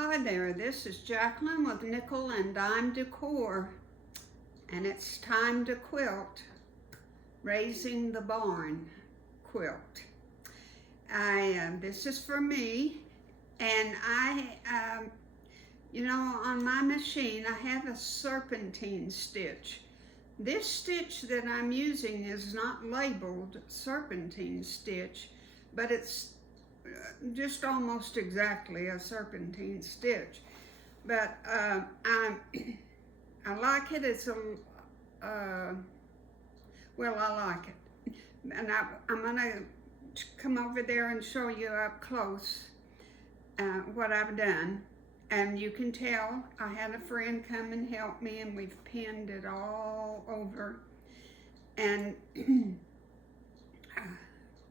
Hi there, this is Jacklyn with Nickel and Dime Decor, and it's time to quilt, Raising the Barn quilt. This is for me, and on my machine I have a serpentine stitch. This stitch that I'm using is not labeled serpentine stitch, but it's just almost exactly a serpentine stitch, but I like it. It's I like it, and I'm gonna come over there and show you up close what I've done. And you can tell I had a friend come and help me, and we've pinned it all over, and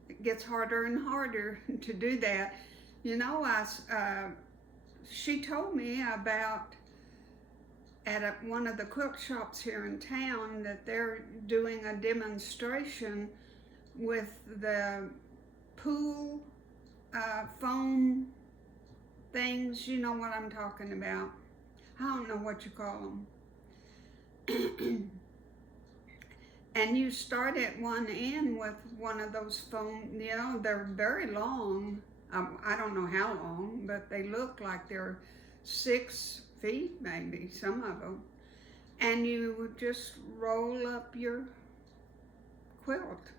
it gets harder and harder to do that. She told me about at one of the quilt shops here in town that they're doing a demonstration with the pool foam things. You know what I'm talking about. I don't know what you call them. And you start at one end with one of those foam, they're very long. I don't know how long, but they look like they're 6 feet, maybe, some of them. And you just roll up your quilt.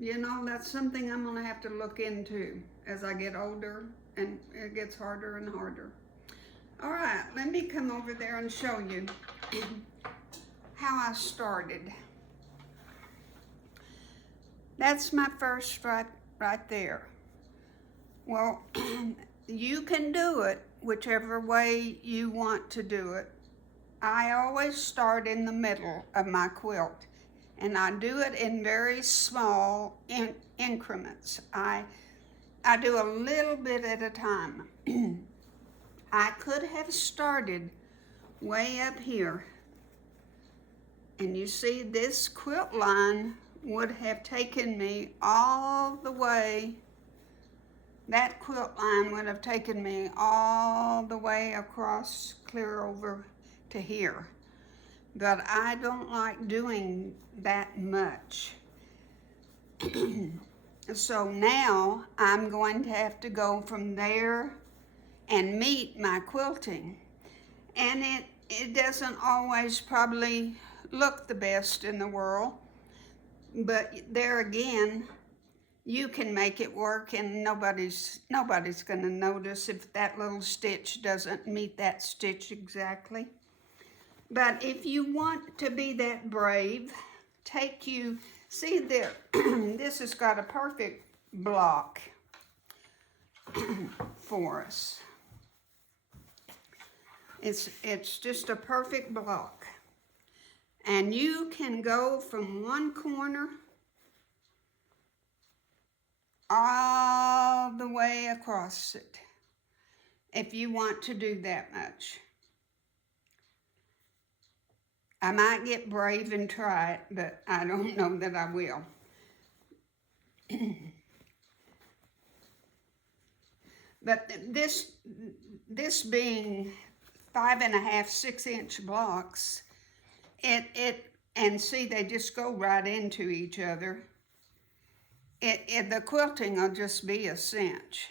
That's something I'm gonna have to look into as I get older, and it gets harder and harder. All right, let me come over there and show you how I started. That's my first right there. Well, you can do it whichever way you want to do it. I always start in the middle of my quilt, and I do it in very small increments. I do a little bit at a time. I could have started way up here, and you see this quilt line would have taken me all the way, that quilt line would have taken me all the way across, clear over to here. But I don't like doing that much. So now I'm going to have to go from there and meet my quilting. And it doesn't always probably look the best in the world, but there again, you can make it work, and nobody's going to notice if that little stitch doesn't meet that stitch exactly. But if you want to be that brave, see there, this has got a perfect block for us. It's just a perfect block. And you can go from one corner all the way across it if you want to do that much. I might get brave and try it, but I don't know that I will. But this being 5.5, 6-inch blocks, and see, they just go right into each other. The quilting will just be a cinch.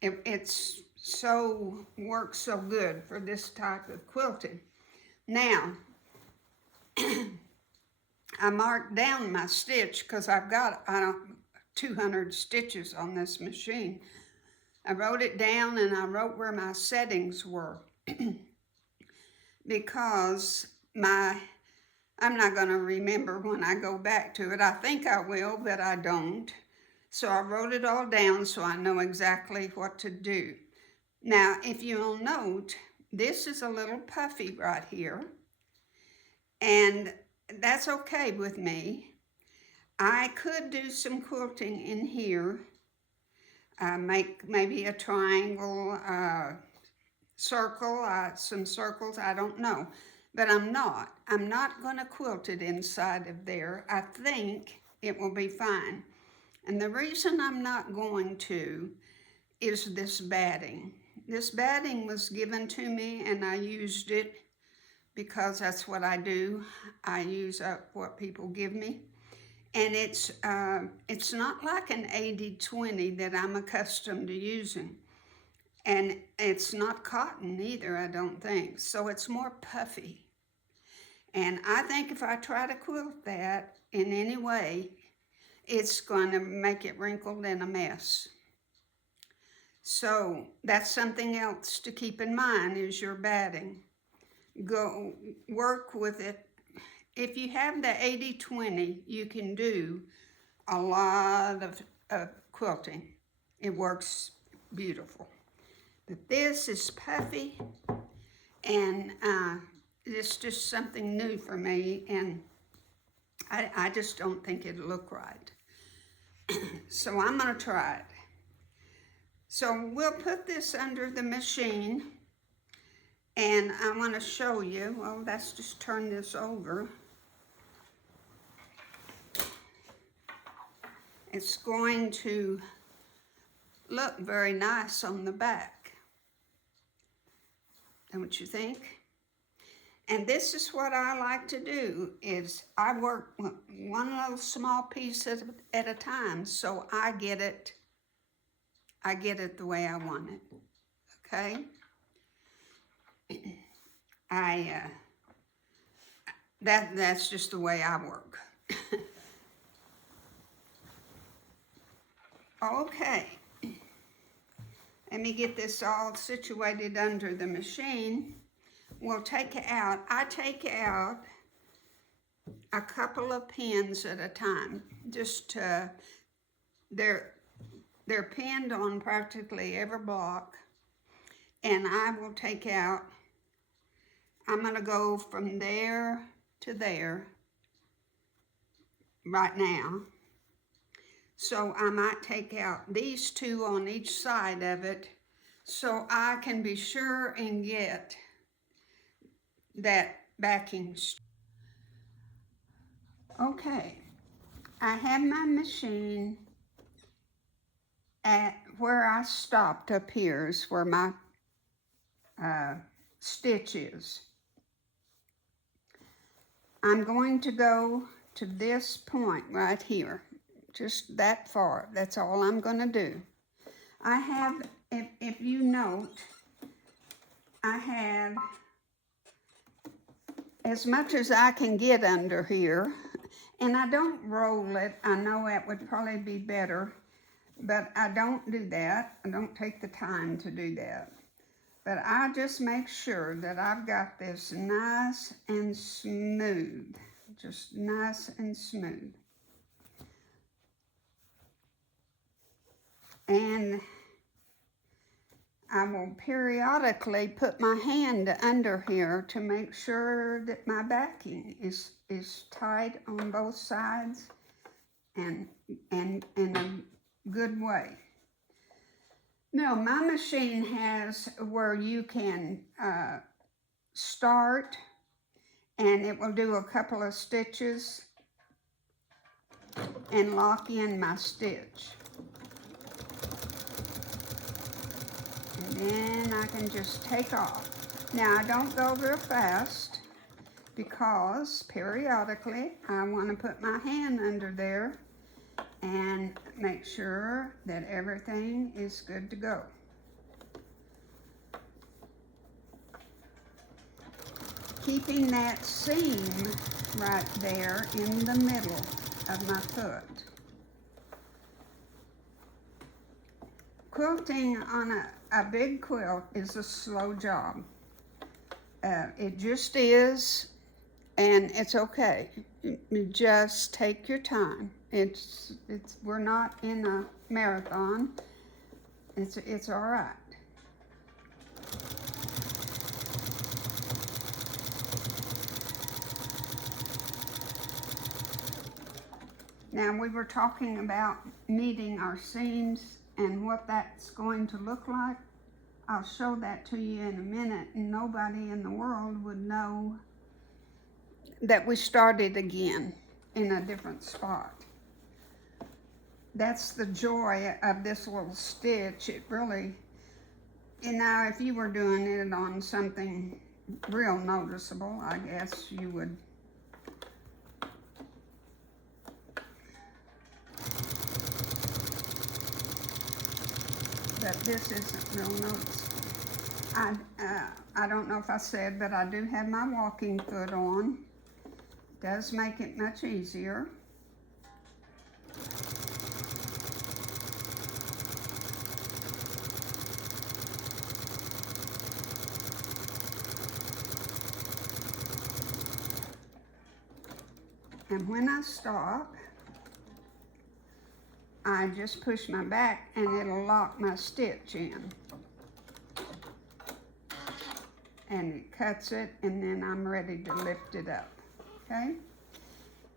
It's works so good for this type of quilting. Now, I marked down my stitch because I've got 200 stitches on this machine. I wrote it down, and I wrote where my settings were. Because I'm not going to remember when I go back to it. I think I will, but I don't. So I wrote it all down so I know exactly what to do. Now, if you'll note, this is a little puffy right here, and that's okay with me. I could do some quilting in here, make maybe a triangle, circle, some circles, I don't know. But I'm not going to quilt it inside of there. I think it will be fine. And the reason I'm not going to is this batting. This batting was given to me and I used it because that's what I do. I use up what people give me. And it's not like an 80-20 that I'm accustomed to using. And it's not cotton either, I don't think. So it's more puffy. And I think if I try to quilt that in any way, it's going to make it wrinkled and a mess. So that's something else to keep in mind is your batting. Go work with it. If you have the 80-20, you can do a lot of quilting. It works beautiful. But this is puffy, and it's just something new for me, and I just don't think it'll look right. So I'm gonna try it. So we'll put this under the machine, and I wanna show you, well, let's just turn this over. It's going to look very nice on the back, don't you think? And this is what I like to do, is I work one little small piece at a time, so I get it the way I want it, okay? That's just the way I work. Okay, let me get this all situated under the machine. We'll take out, I take out a couple of pins at a time. Just they're pinned on practically every block, and I will take out, I'm gonna go from there to there right now. So I might take out these two on each side of it so I can be sure and get that backing. Okay, I have my machine at where I stopped up here is where my stitch is. I'm going to go to this point right here. Just that far, that's all I'm gonna do. I have, if you note, I have as much as I can get under here, and I don't roll it. I know that would probably be better, but I don't do that. I don't take the time to do that. But I just make sure that I've got this nice and smooth, just nice and smooth. And I will periodically put my hand under here to make sure that my backing is tight on both sides and in a good way. Now, my machine has where you can start, and it will do a couple of stitches and lock in my stitch. And then I can just take off. Now, I don't go real fast because periodically I want to put my hand under there and make sure that everything is good to go. Keeping that seam right there in the middle of my foot. Quilting on a big quilt is a slow job. It just is, and it's okay. You just take your time. We're not in a marathon. It's all right. Now, we were talking about meeting our seams and what that's going to look like. I'll show that to you in a minute, and nobody in the world would know that we started again in a different spot. That's the joy of this little stitch. It really, you know, if you were doing it on something real noticeable, I guess you would. But this isn't real noticeable. I don't know if I said, but I do have my walking foot on. Does make it much easier. And when I stop, I just push my back and it'll lock my stitch in. And it cuts it, and then I'm ready to lift it up, okay?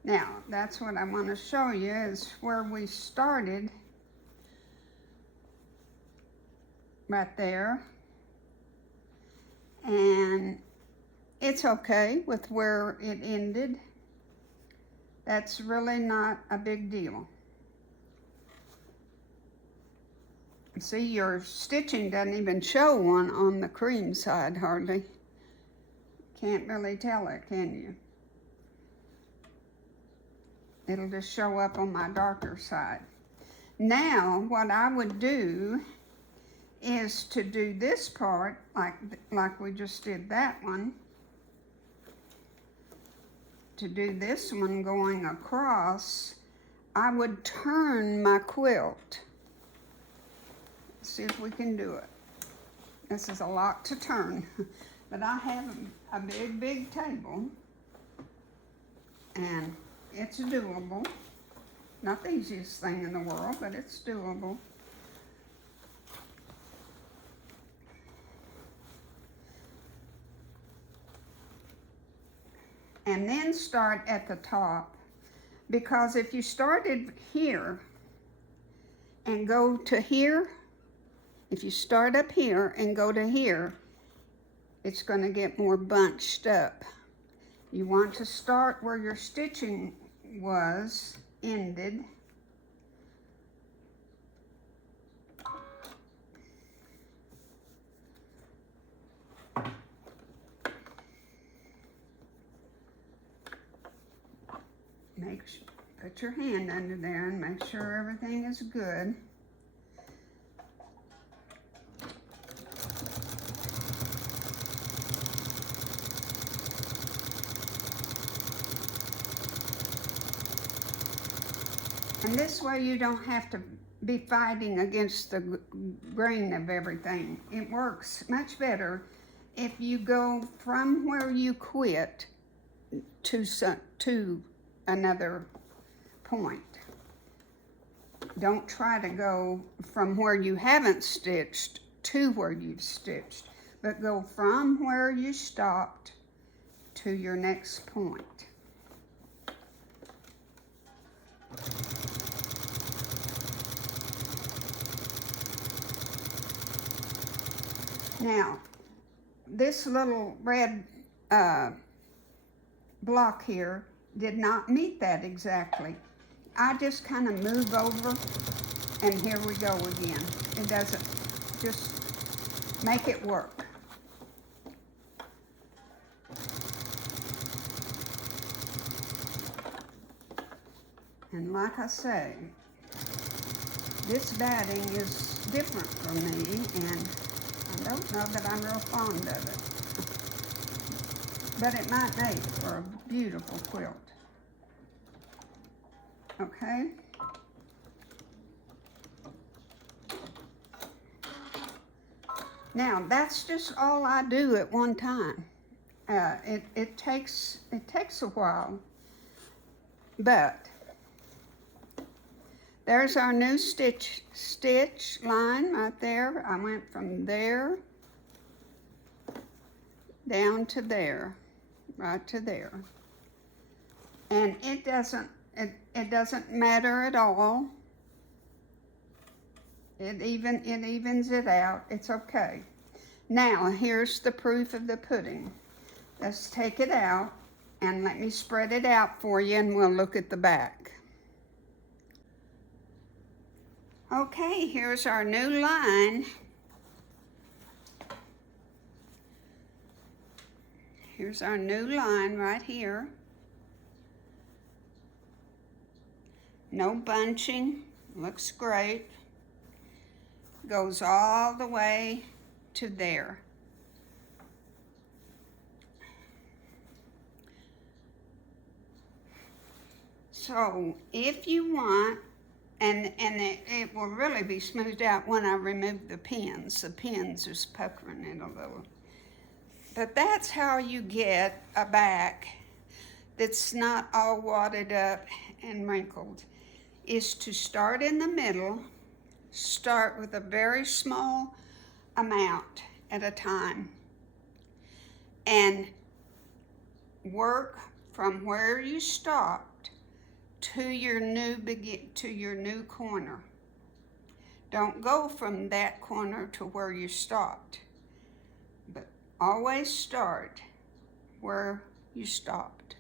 Now, that's what I want to show you is where we started, right there. And it's okay with where it ended. That's really not a big deal. See, your stitching doesn't even show one on the cream side, hardly. Can't really tell it, can you? It'll just show up on my darker side. Now, what I would do is to do this part, like we just did that one, to do this one going across, I would turn my quilt. See if we can do it. This is a lot to turn, but I have a big table, and it's doable. Not the easiest thing in the world, but it's doable. And then start at the top, because if you started here and go to here, if you start up here and go to here, it's going to get more bunched up. You want to start where your stitching was ended. Put your hand under there and make sure everything is good. And this way you don't have to be fighting against the grain of everything. It works much better if you go from where you quit to another point. Don't try to go from where you haven't stitched to where you've stitched, but go from where you stopped to your next point. Now, this little red block here did not meet that exactly. I just kind of move over, and here we go again. It doesn't, just make it work. And like I say, this batting is different from me, and I don't know that I'm real fond of it. But it might make for a beautiful quilt. Okay? Now, that's just all I do at one time. It takes a while, but there's our new stitch line right there. I went from there down to there, right to there. And it doesn't matter at all. It evens it out. It's okay. Now, here's the proof of the pudding. Let's take it out and let me spread it out for you, and we'll look at the back. Okay, here's our new line. Here's our new line right here. No bunching, looks great. Goes all the way to there. So if you want, and it will really be smoothed out when I remove the pins. The pins is puckering it a little. But that's how you get a back that's not all wadded up and wrinkled, is to start in the middle, start with a very small amount at a time, and work from where you stopped to your new corner. Don't go from that corner to where you stopped, but always start where you stopped.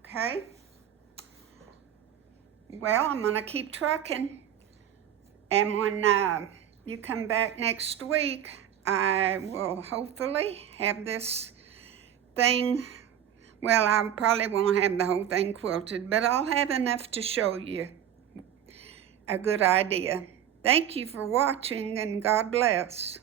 Okay? Well, I'm gonna keep trucking, and when you come back next week, I will hopefully have this thing. Well, I probably won't have the whole thing quilted, but I'll have enough to show you a good idea. Thank you for watching, and God bless.